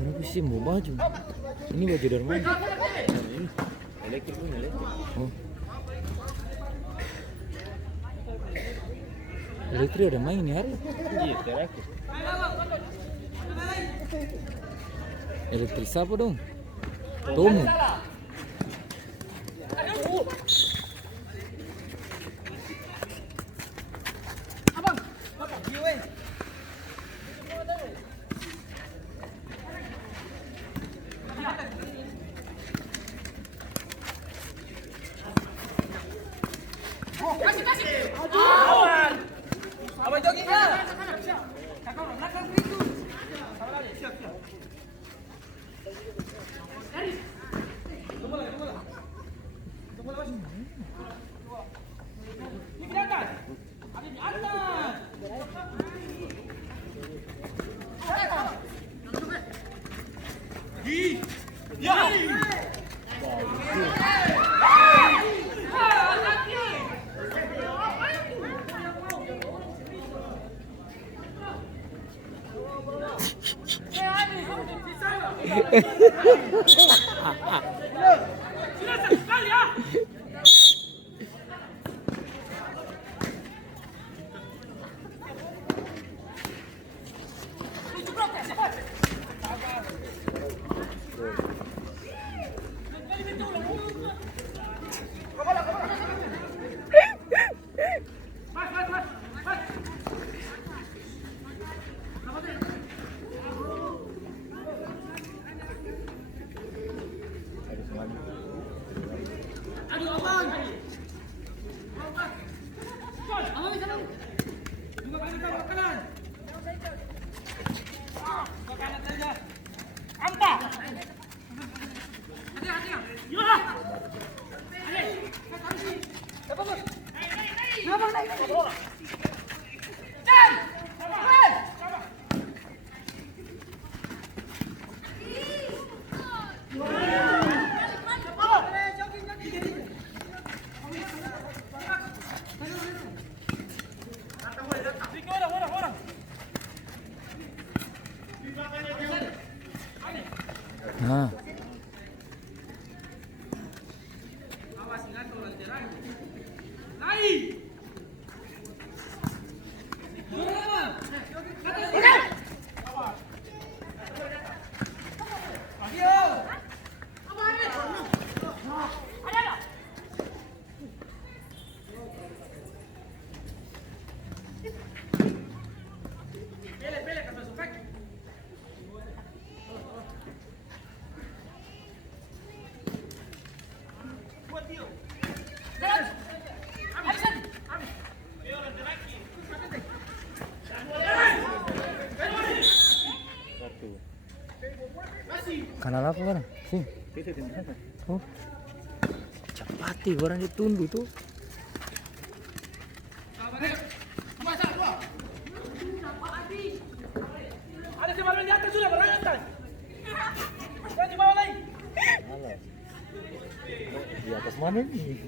Kenapa sih mau baju? Ini baju dari mana? Ini elektrik punya elektrik. Oh. Elektrik ada main nih hari? Iya, terakhir. Elektrik siapa dong? Tomo. Nah. Kanal apa kan? Sing. Oh. Capati orang ditundu tuh. Ada si Marwan di atas sudah berantai. Jangan di bawah lagi. Di atas mana nih?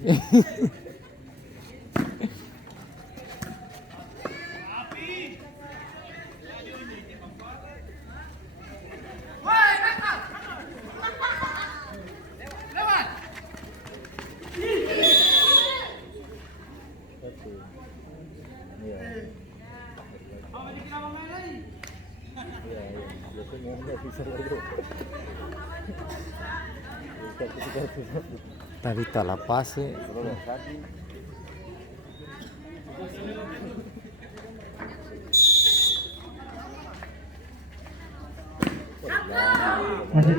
Tadi tak lepas sih. Masih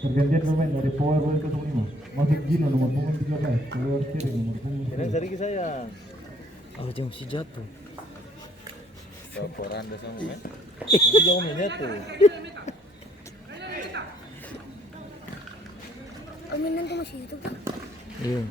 pergantian pemain dari power bola ke 5. Masih Gino nomor punggung 13, keluar kiri nomor punggung 10. Dari saya. Oh, jam si jatuh. Koran dah sama kan. Ini jauh mainnya tuh. Aminan tuh masih itu kan? Iya.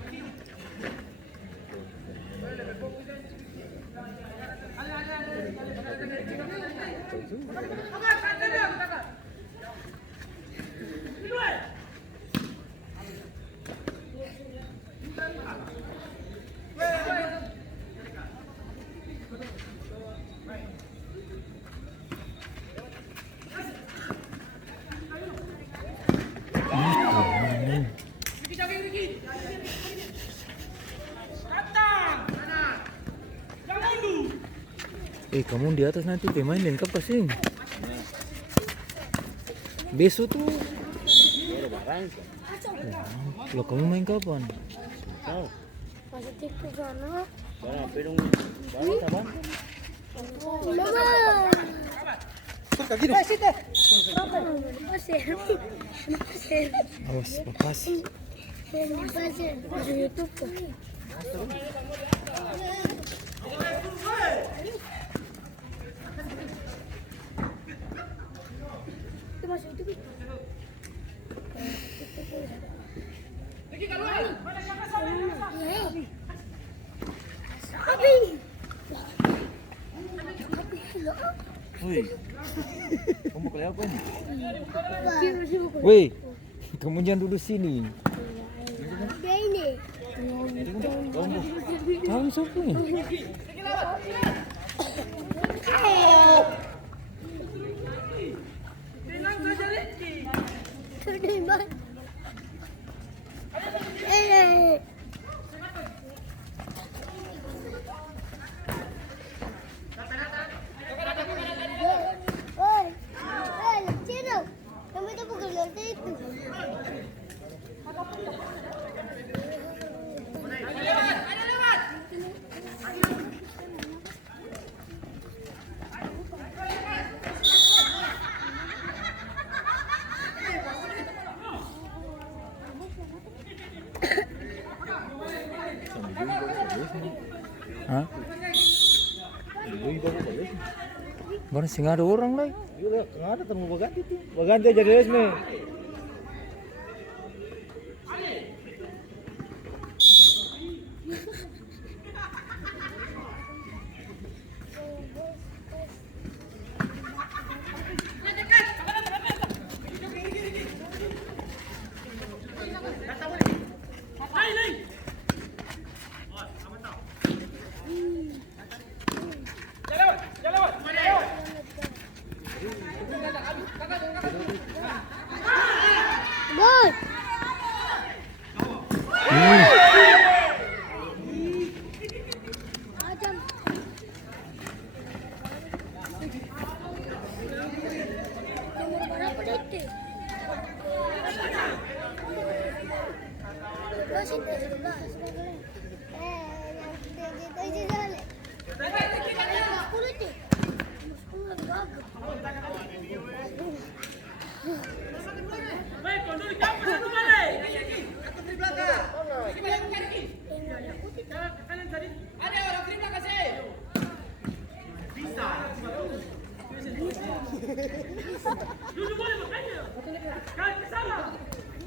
Kamu di atas nanti pemain dan kap kasih. Besok tuh. Lo kamu main kapan? Tahu. Masih tipe sana. Barang pedung. Barang saban. Mama. Situ. Pasir. Pasir. Awas papas. Pasir. Masih YouTube kok. Itu masih YouTube. Abi. Wih. Kamu kelihatan apa nih? Woi, kamu jangan duduk sini. Dia ini. Tahu siapa nih? Hah? Baru sih nggak ada orang lagi. Iya, nggak ada temu baganti tuh. Baganti jadi resmi. Gol. Adam. Nomor berapa itu? Masih 11. Ada orang terima kasih. Bisa. Dulu boleh makanya.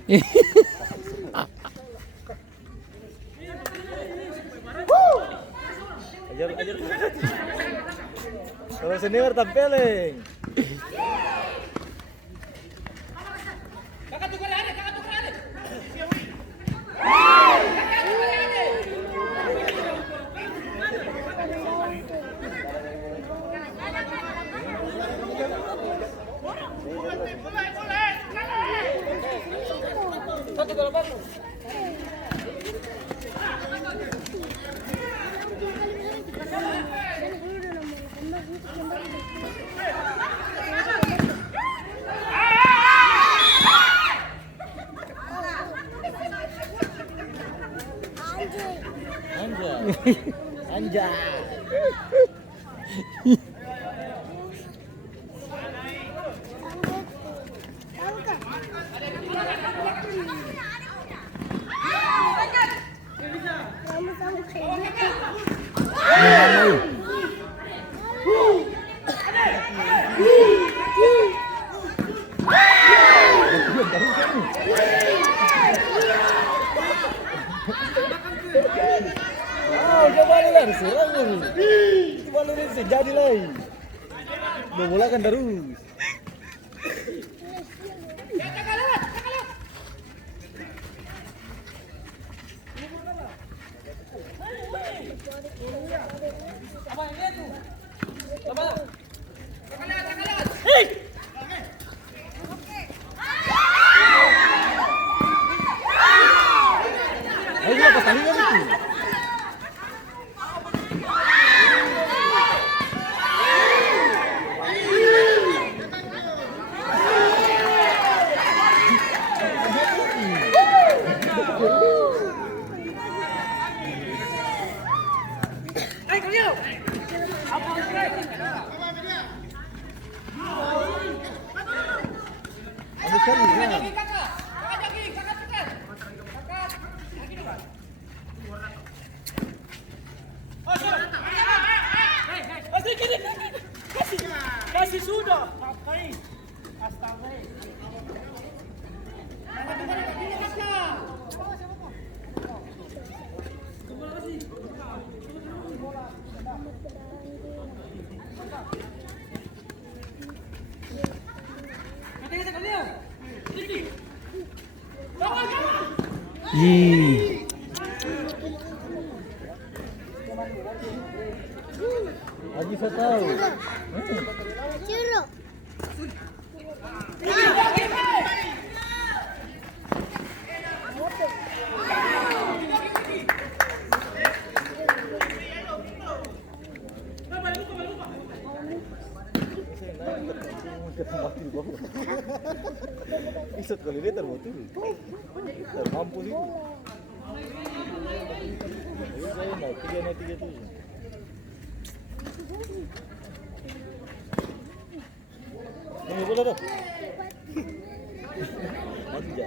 Ajar. Kalau senior tampilin. Kakak tukar ada. Satu gol bagus. Anjay. Coba lihat serang. Coba lihat jadi lagi. Bola kan terus. Ayo apa kalinya itu? Kasih sudah. Ngapain? Astaga. Ih. Lagi saya tahu. Jeruk. Isot kali dia termotiv. Termampus itu. Saya naik 3 tuh. Ini bola tuh. Manja.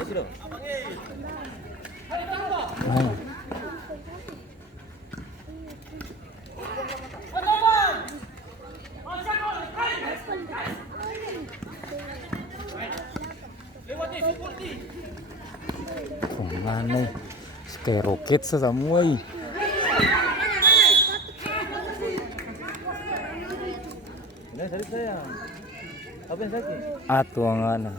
Ayo dong. Mana? Kayak roket semua. Ini serius sayang. Apa yang sakit? Atuangan.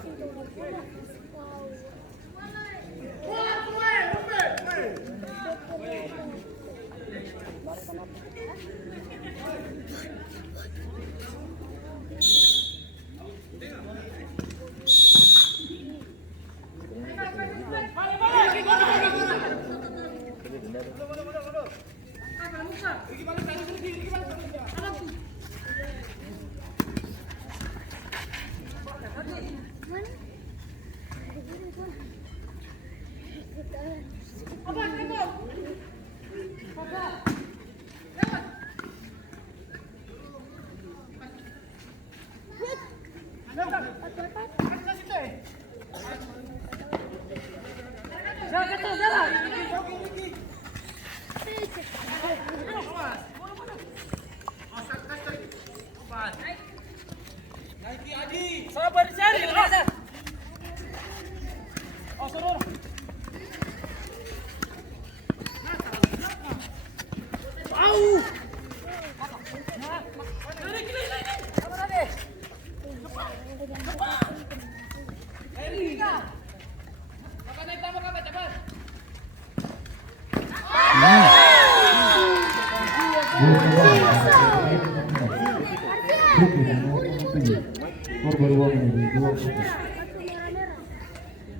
Sabar cari. Oh, suruh. Au.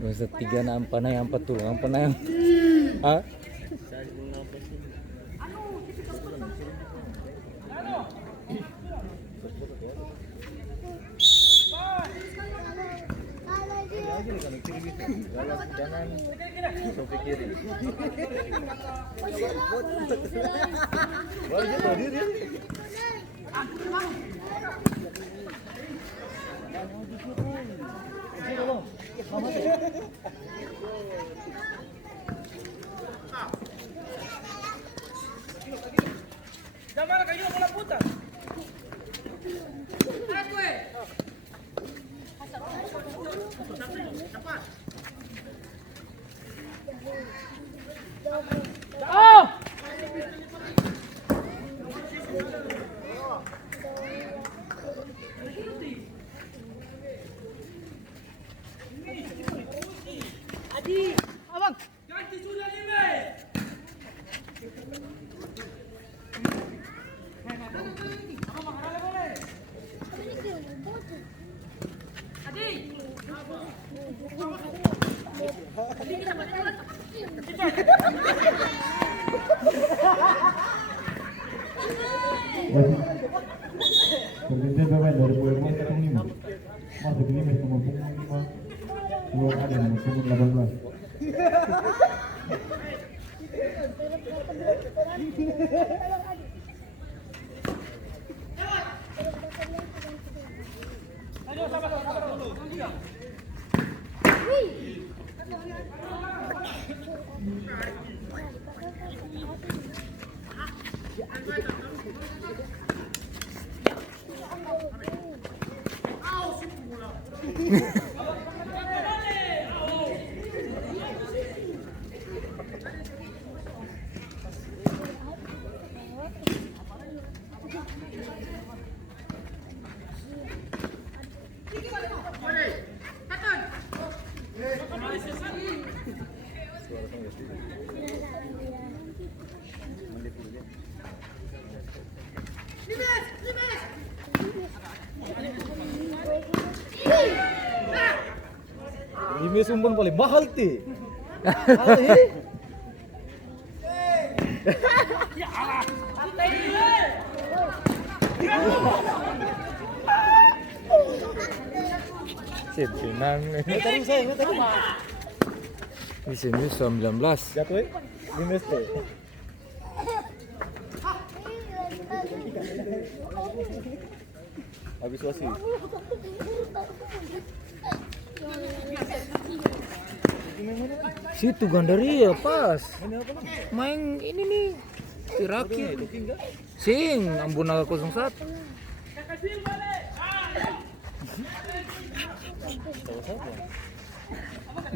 Masa 3 nampak na yang 4 tuh, nampak na yang. Ah? Jamal kayu bola putar. Oh! Adi, abang. Ganti sudah lima. Pergantian pemain dari poin 05 masuk Limes nomor punggung 5 keluar ada nomor punggung 18. Limes umpun paling mahal ti. Senang. Taruh saya, taruh. Di sini 19. Jatuh Limes teh. Habis wasit. Situ Gandaria pas. Main ini nih. Tirakin. Sing Ambuna 01.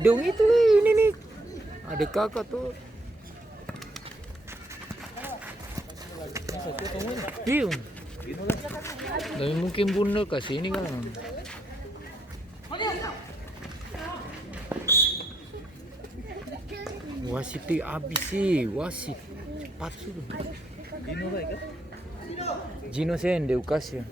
Dong itu ini nih. Adik kakak tuh. Iya. Tapi mungkin bunda kasih ini kan. Wasit abis sih, wasit. Patsu. Dino baik kan? Gino Sende Ukasya.